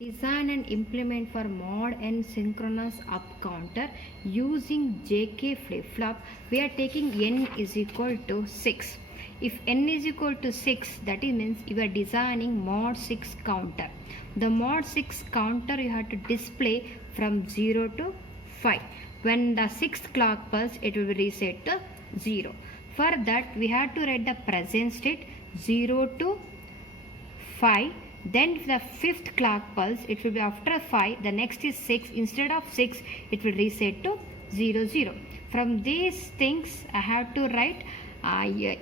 Design and implement for mod n synchronous up counter using JK flip-flop. We are taking n is equal to 6. If n is equal to 6, that means you are designing mod 6 counter. The mod 6 counter you have to display from 0 to 5. When the 6th clock pulse, it will be reset to 0. For that, we have to write the present state 0 to 5. Then the 5th clock pulse, it will be after 5, the next is 6. Instead of 6, it will reset to 0, 0. From these things, I have to write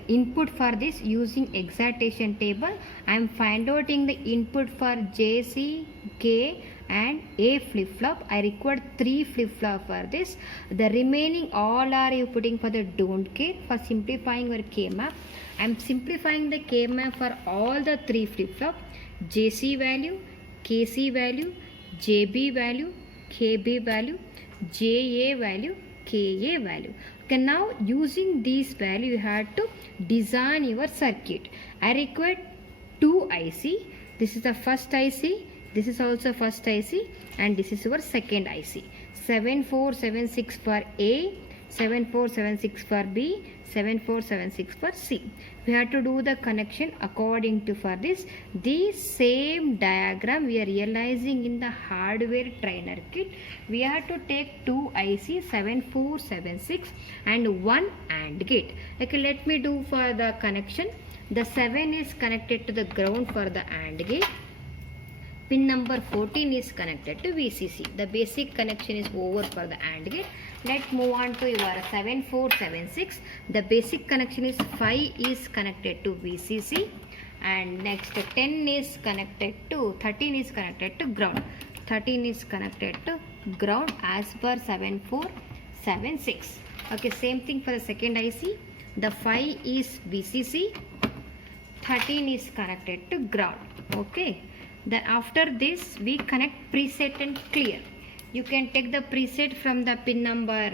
input for this using excitation table. I am finding the input for JC, K and A flip-flop. I required 3 flip-flop for this. The remaining all are you putting for the don't care. For simplifying your K-map, I am simplifying the K-map for all the 3 flip-flop. JC value, KC value, JB value, KB value, JA value, KA value. Okay, now using these value you have to design your circuit. I required 2 IC. This is the first IC. This is also first IC and this is your second IC. 7476 for A, 7476 for B, 7476 for C. We have to do the connection according to for this. The same diagram we are realizing in the hardware trainer kit. We have to take 2 IC 7476 and 1 AND gate. Okay, let me do for the connection. The 7 is connected to the ground for the AND gate. Pin number 14 is connected to VCC. The basic connection is over for the AND gate. Let's move on to your 7476. The basic connection is 5 is connected to VCC and next 10 is connected to 13 is connected to ground. 13 is connected to ground as per 7476. Okay, same thing for the second IC. The 5 is VCC, 13 is connected to ground. Okay. Then after this we connect preset and clear. You can take the preset from the pin number,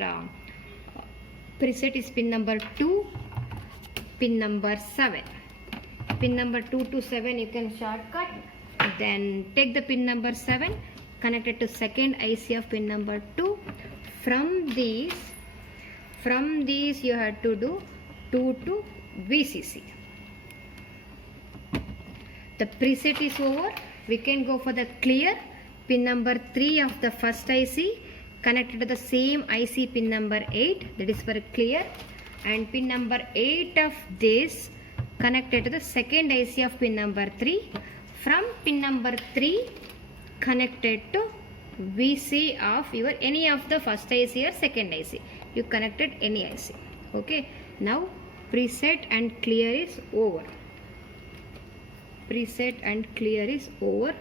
preset is pin number 2, pin number 7. Pin number 2 to 7 you can shortcut. Then take the pin number 7, connected to second IC of pin number 2. From these you have to do 2 to VCC. The preset is over. We can go for the clear. Pin number 3 of the first IC connected to the same IC pin number 8, that is for clear, and pin number 8 of this connected to the second IC of pin number 3. From pin number 3 connected to VC of your any of the first IC or second IC. You connected any IC. Okay. Now preset and clear is over. Preset and clear is over.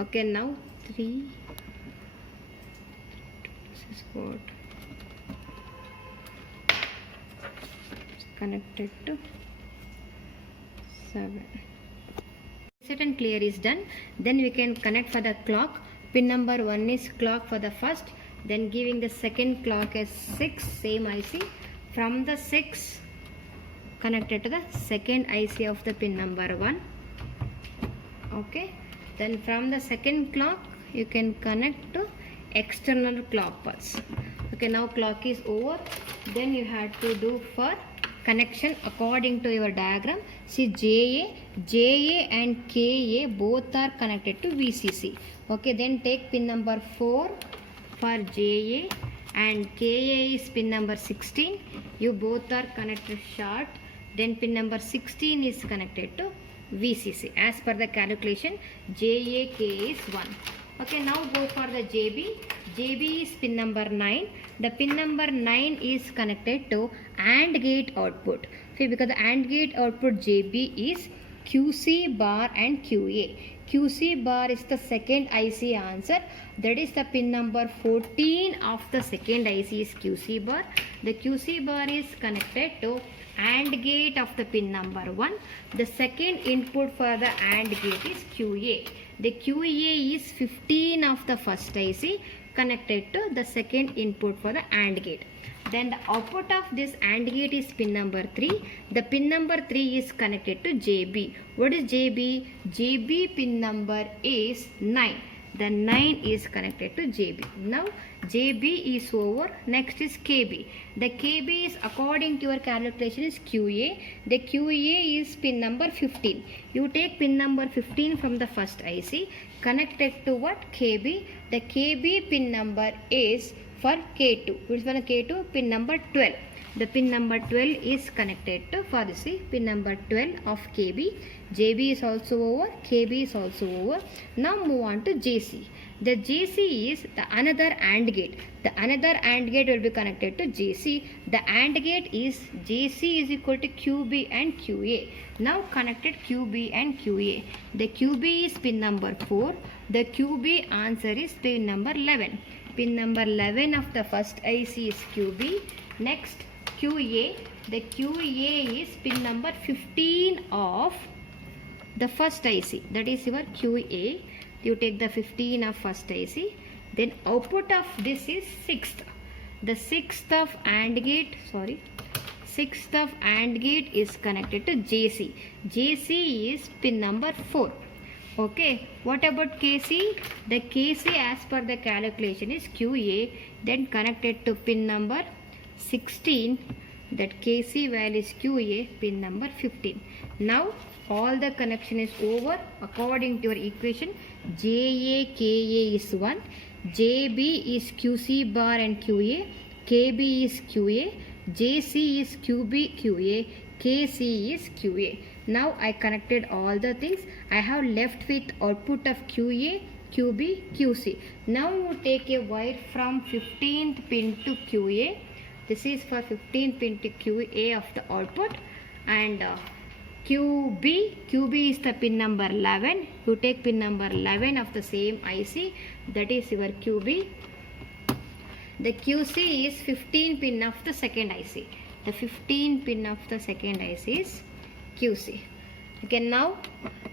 Okay, now 3, this is what connected to 7. Preset and clear is done. Then we can connect for the clock. Pin number 1 is clock for the first, then giving the second clock as 6, same IC. From the 6 connected to the second IC of the pin number 1. Okay, then from the second clock you can connect to external clock pulse. Okay, now clock is over. Then you have to do for connection according to your diagram. See, JA and KA both are connected to VCC. Okay, then take pin number 4 for JA and KA is pin number 16. You both are connected short. Then pin number 16 is connected to VCC. As per the calculation, JAK is 1. Okay, now go for the JB. JB is pin number 9. The pin number 9 is connected to AND gate output. Okay, because the AND gate output JB is QC bar and QA. QC bar is the second IC answer. That is the pin number 14 of the second IC is QC bar. The QC bar is connected to AND gate of the pin number 1. The second input for the AND gate is QA. The QA is 15 of the first IC connected to the second input for the AND gate. Then the output of this AND gate is pin number 3. The pin number 3 is connected to JB. What is JB? JB pin number is 9. The 9 is connected to JB. Now JB is over. Next is KB. The KB is according to your calculation is QA. The QA is pin number 15. You take pin number 15 from the first IC, connected to what? KB. The KB pin number is for K2. Which one? K2 pin number 12. The pin number 12 is connected to for the pin number 12 of KB. JB is also over. KB is also over. Now move on to JC. The JC is the another AND gate. The another AND gate will be connected to JC. The AND gate is JC is equal to QB and QA. Now connected QB and QA. The QB is pin number 4. The QB answer is pin number 11. Pin number 11 of the first IC is QB. Next QA. The QA is pin number 15 of the first IC. That is your QA. You take the 15 of first IC. Then output of this is 6th. The 6th of AND gate, 6th of AND gate is connected to JC. JC is pin number 4. Okay, what about KC? The KC as per the calculation is QA, then connected to pin number 16. That KC value is QA, pin number 15. Now all the connection is over according to your equation. JA, KA is 1. JB is QC bar and QA. KB is QA. JC is QB, QA. KC is QA. Now I connected all the things. I have left with output of QA, QB, QC. Now you take a wire from 15th pin to QA. This is for 15th pin to QA of the output. And QB is the pin number 11. You take pin number 11 of the same IC. That is your QB. The QC is 15 pin of the second IC. The 15 pin of the second IC is QC. Okay, now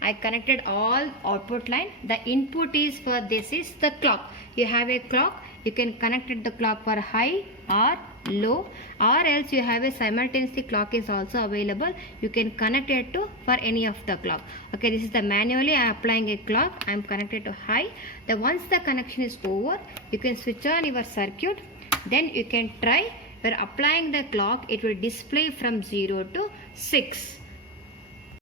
I connected all output line. The input is for this is the clock. You have a clock. You can connect it the clock for high or low, or else you have a simultaneously clock is also available. You can connect it to for any of the clock. Okay, this is the manually I am applying a clock. I am connected to high. The once the connection is over, you can switch on your circuit. Then you can try. When applying the clock, it will display from 0 to 6.